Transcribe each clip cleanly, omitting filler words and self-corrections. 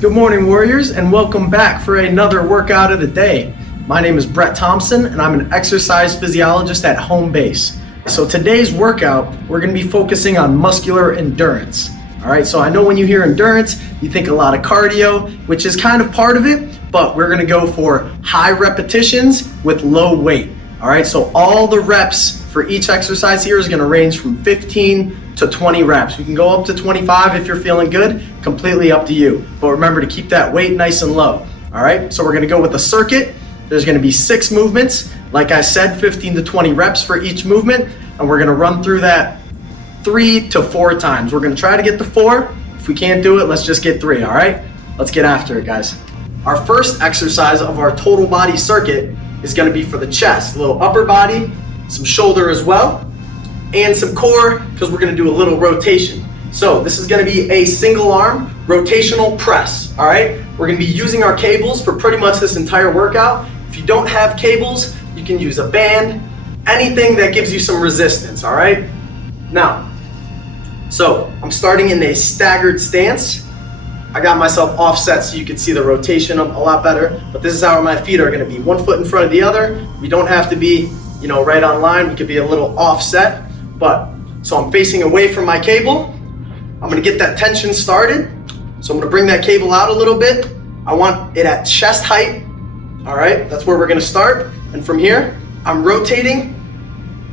Good morning, warriors, and welcome back for another workout of the day. My name is Brett Thompson, and I'm an exercise physiologist at Home Base. So today's workout, we're going to be focusing on muscular endurance. All right, so I know when you hear endurance, you think a lot of cardio, which is kind of part of it, but we're going to go for high repetitions with low weight. All right, so all the reps for each exercise here is going to range from 15 to 20 reps. You can go up to 25 if you're feeling good, completely up to you. But remember to keep that weight nice and low. All right, so we're going to go with a circuit. There's going to be 6 movements. Like I said, 15 to 20 reps for each movement, and we're going to run through that 3 to 4 times. We're going to try to get to 4. If we can't do it, let's just get 3, all right? Let's get after it, guys. Our first exercise of our total body circuit is going to be for the chest, a little upper body, some shoulder as well, and some core, because we're going to do a little rotation. So this is going to be a single arm rotational press, all right? We're going to be using our cables for pretty much this entire workout. If you don't have cables, you can use a band, anything that gives you some resistance, all right? Now, so I'm starting in a staggered stance. I got myself offset so you can see the rotation a lot better, but this is how my feet are going to be. One foot in front of the other. We don't have to be, right on line. We could be a little offset. But, so I'm facing away from my cable. I'm gonna get that tension started. So I'm gonna bring that cable out a little bit. I want it at chest height. All right, that's where we're gonna start. And from here, I'm rotating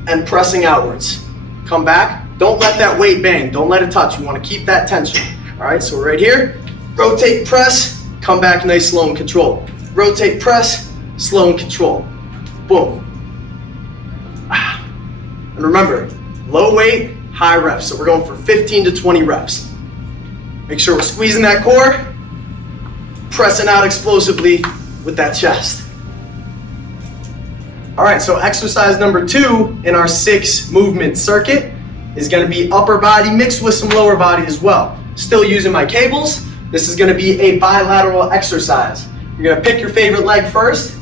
and pressing outwards. Come back, don't let that weight bang, don't let it touch. You wanna keep that tension. All right, so we're right here, rotate, press, come back nice, slow and control. Rotate, press, slow and control. Boom. And remember, low weight, high reps. So we're going for 15 to 20 reps. Make sure we're squeezing that core, pressing out explosively with that chest. All right, so exercise number 2 in our 6 movement circuit is gonna be upper body mixed with some lower body as well. Still using my cables. This is gonna be a bilateral exercise. You're gonna pick your favorite leg first.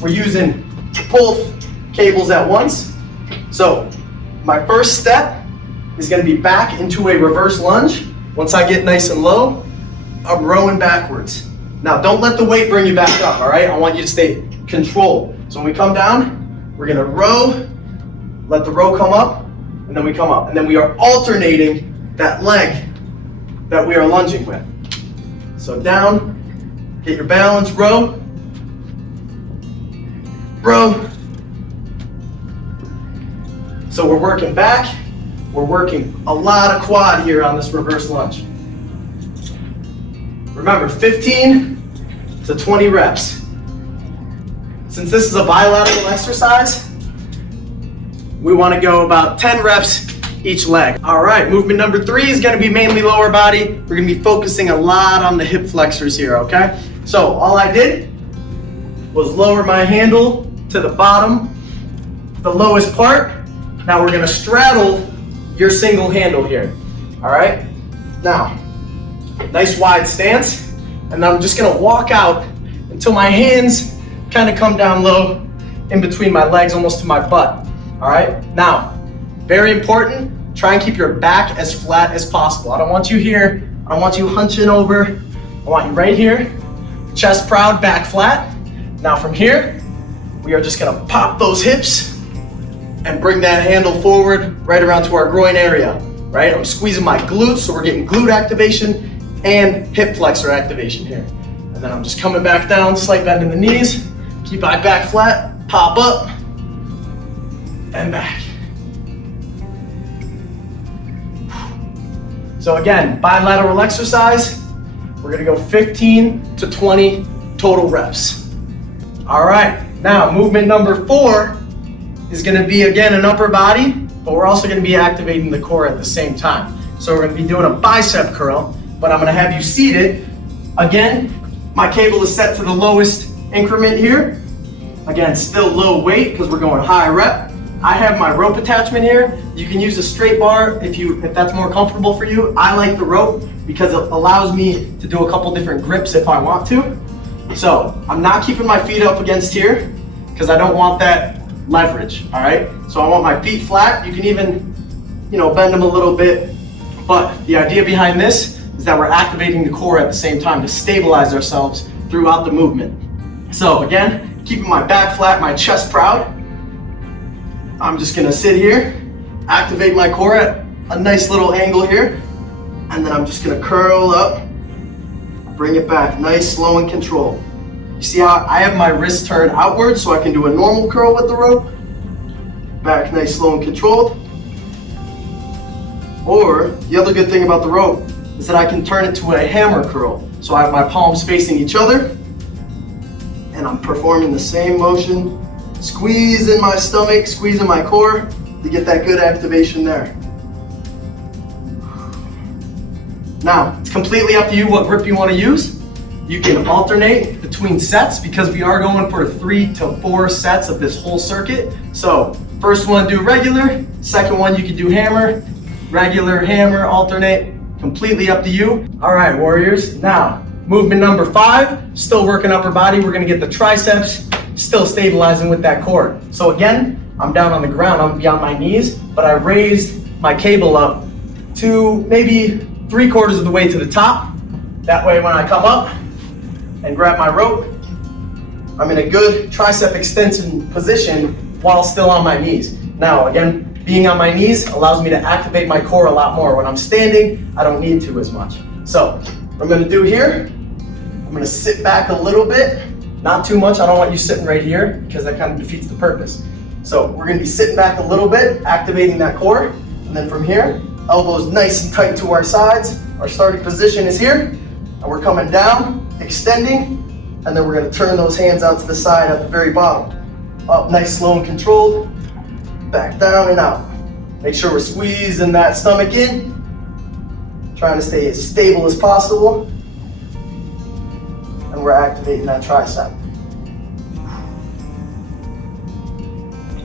We're using both cables at once. So my first step is going to be back into a reverse lunge. Once I get nice and low, I'm rowing backwards. Now don't let the weight bring you back up, all right? I want you to stay controlled. So when we come down, we're going to row, let the row come up, and then we come up. And then we are alternating that leg that we are lunging with. So down, get your balance, row, row. So we're working back, we're working a lot of quad here on this reverse lunge. Remember, 15 to 20 reps. Since this is a bilateral exercise, we want to go about 10 reps each leg. All right, movement number 3 is going to be mainly lower body. We're going to be focusing a lot on the hip flexors here, okay? So all I did was lower my handle to the bottom, the lowest part. Now we're gonna straddle your single handle here, all right? Now, nice wide stance, and I'm just gonna walk out until my hands kind of come down low in between my legs, almost to my butt, all right? Now, very important, try and keep your back as flat as possible. I don't want you here, I don't want you hunching over, I want you right here, chest proud, back flat. Now from here, we are just gonna pop those hips and bring that handle forward right around to our groin area, right? I'm squeezing my glutes, so we're getting glute activation and hip flexor activation here. And then I'm just coming back down, slight bend in the knees, keep my back flat, pop up, and back. So again, bilateral exercise. We're gonna go 15 to 20 total reps. All right, now movement number 4 is going to be, again, an upper body, but we're also going to be activating the core at the same time. So we're going to be doing a bicep curl, but I'm going to have you seated. Again, my cable is set to the lowest increment here. Again, still low weight because we're going high rep. I have my rope attachment here. You can use a straight bar if that's more comfortable for you. I like the rope because it allows me to do a couple different grips if I want to. So I'm not keeping my feet up against here because I don't want that leverage, all right? So I want my feet flat. You can even, bend them a little bit. But the idea behind this is that we're activating the core at the same time to stabilize ourselves throughout the movement. So again, keeping my back flat, my chest proud. I'm just gonna sit here, activate my core at a nice little angle here, and then I'm just gonna curl up, bring it back, nice, slow, and controlled. You see how I have my wrist turned outward so I can do a normal curl with the rope. Back, nice, slow, and controlled. Or, the other good thing about the rope is that I can turn it to a hammer curl. So I have my palms facing each other, and I'm performing the same motion, squeezing my stomach, squeezing my core to get that good activation there. Now, it's completely up to you what grip you want to use. You can alternate between sets because we are going for 3 to 4 sets of this whole circuit. So, first one, do regular. Second one, you can do hammer. Regular, hammer, alternate. Completely up to you. All right, warriors. Now, movement number 5, still working upper body. We're gonna get the triceps, still stabilizing with that core. So again, I'm down on the ground, I'm gonna be on my knees, but I raised my cable up to maybe 3/4 of the way to the top. That way when I come up and grab my rope, I'm in a good tricep extension position while still on my knees. Now again, being on my knees allows me to activate my core a lot more. When I'm standing, I don't need to as much. So what I'm gonna do here, I'm gonna sit back a little bit, not too much. I don't want you sitting right here because that kind of defeats the purpose. So we're gonna be sitting back a little bit, activating that core. And then from here, elbows nice and tight to our sides. Our starting position is here. And we're coming down, extending, and then we're gonna turn those hands out to the side at the very bottom. Up, nice, slow, and controlled. Back down and out. Make sure we're squeezing that stomach in. Trying to stay as stable as possible. And we're activating that tricep.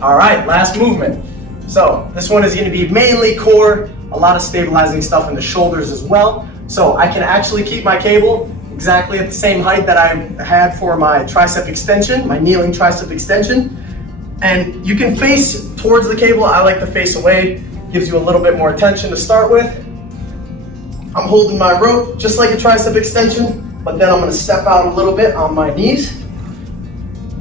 All right, last movement. So this one is gonna be mainly core, a lot of stabilizing stuff in the shoulders as well. So I can actually keep my cable exactly at the same height that I had for my tricep extension, my kneeling tricep extension. And you can face towards the cable. I like to face away, gives you a little bit more tension to start with. I'm holding my rope just like a tricep extension, but then I'm gonna step out a little bit on my knees,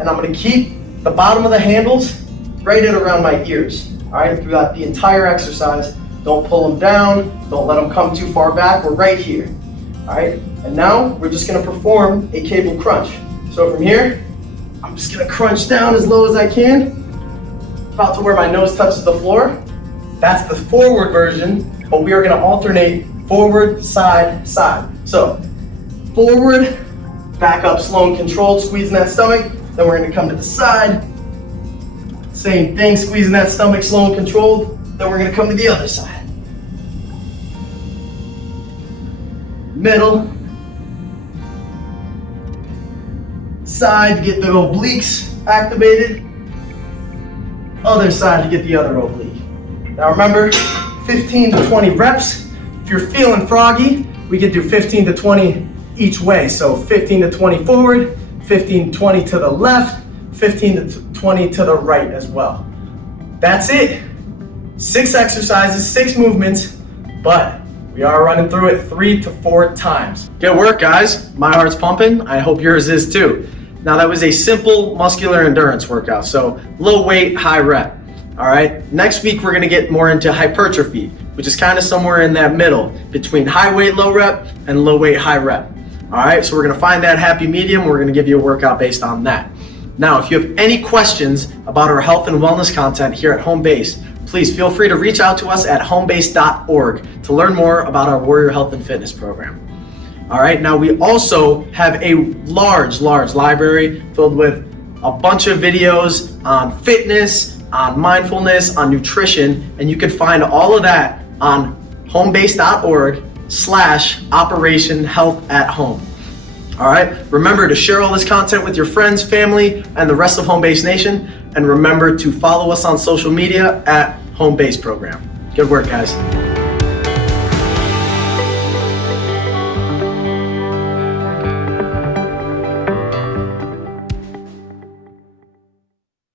and I'm gonna keep the bottom of the handles right at around my ears, all right, throughout the entire exercise. Don't pull them down, don't let them come too far back, we're right here, all right? And now we're just gonna perform a cable crunch. So from here, I'm just gonna crunch down as low as I can, about to where my nose touches the floor. That's the forward version, but we are gonna alternate forward, side, side. So forward, back up, slow and controlled, squeezing that stomach. Then we're gonna come to the side. Same thing, squeezing that stomach, slow and controlled. Then we're gonna come to the other side. Middle. Side to get the obliques activated. Other side to get the other oblique. Now remember, 15 to 20 reps. If you're feeling froggy, we could do 15 to 20 each way. So 15 to 20 forward, 15 to 20 to the left, 15 to 20 to the right as well. That's it. 6 exercises, 6 movements, but we are running through it 3 to 4 times. Good work, guys. My heart's pumping. I hope yours is too. Now that was a simple muscular endurance workout, so low weight, high rep. All right, next week we're gonna get more into hypertrophy, which is kind of somewhere in that middle between high weight, low rep and low weight, high rep. All right, so we're gonna find that happy medium. We're gonna give you a workout based on that. Now, if you have any questions about our health and wellness content here at Home Base, please feel free to reach out to us at homebase.org to learn more about our Warrior Health and Fitness program. All right, now we also have a large library filled with a bunch of videos on fitness, on mindfulness, on nutrition, and you can find all of that on homebase.org/Operation Health at Home. All right, remember to share all this content with your friends, family, and the rest of Home Base Nation, and remember to follow us on social media at Home Base Program. Good work, guys.